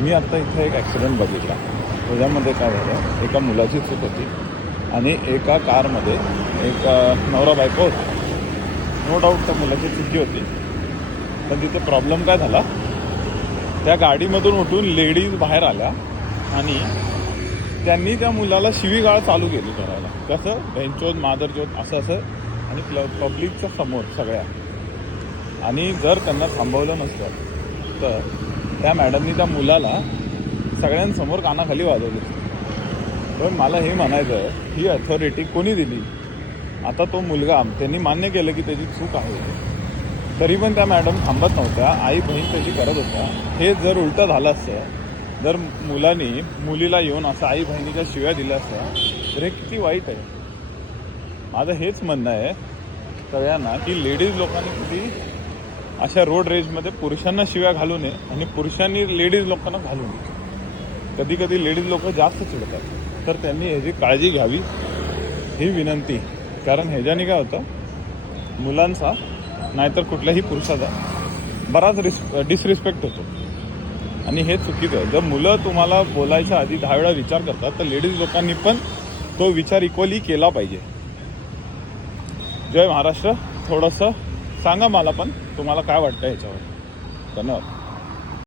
मी आत्ता इथे एक ॲक्सिडेंट बघितला. त्याच्यामध्ये काय झालं, एका मुलाची चूक होती आणि एका कारमध्ये एक नवरा बायको होता. नो डाऊट त्या मुलाची चुकी होती, पण तिथे प्रॉब्लेम काय झाला, त्या गाडीमधून उठून लेडीज बाहेर आल्या आणि त्यांनी त्या मुलाला शिवीगाळ चालू केली करायला. कसं बेंचोद मादरचोद असं आणि पब्लिकच्या समोर सगळ्या. आणि जर त्यांना थांबवलं नसतं तर त्या मॅडमनी त्या मुलाला सगळ्यांसमोर कानाखाली वाजवली. पण मला हे म्हणायचं आहे, ही अथॉरिटी कोणी दिली? आता तो मुलगा त्यांनी मान्य केलं की त्याची चूक आहे, तरी पण त्या मॅडम थांबत नव्हत्या. आई बहीण त्याची करत होत्या. हे जर उलटं झालं असतं, जर मुलांनी मुलीला येऊन असं आई बहिणीच्या शिव्या दिल्या असत्या तर हे किती वाईट आहे. माझं हेच म्हणणं आहे सगळ्यांना की लेडीज लोकांनी किती अशा रोड रेजमध्ये पुरुषांना शिव्या घालू नये आणि पुरुषांनी लेडीज लोकांना घालू नये. कधी कधी लेडीज लोक जास्त चिडतात, तर त्यांनी ह्याची काळजी घ्यावी ही विनंती. कारण ह्याच्याने काय होतं, मुलांचा नाहीतर कुठल्याही पुरुषाचा बराच डिसरिस्पेक्ट होतो आणि हे चुकीचं आहे. जर मुलं तुम्हाला बोलायच्या आधी 10 वेळा विचार करतात तर लेडीज लोकांनी पण तो विचार इक्वली केला पाहिजे. जय महाराष्ट्र. थोडंसं सांगा मला पण तुम्हाला काय वाटतं ह्याच्यावर. धन्यवाद.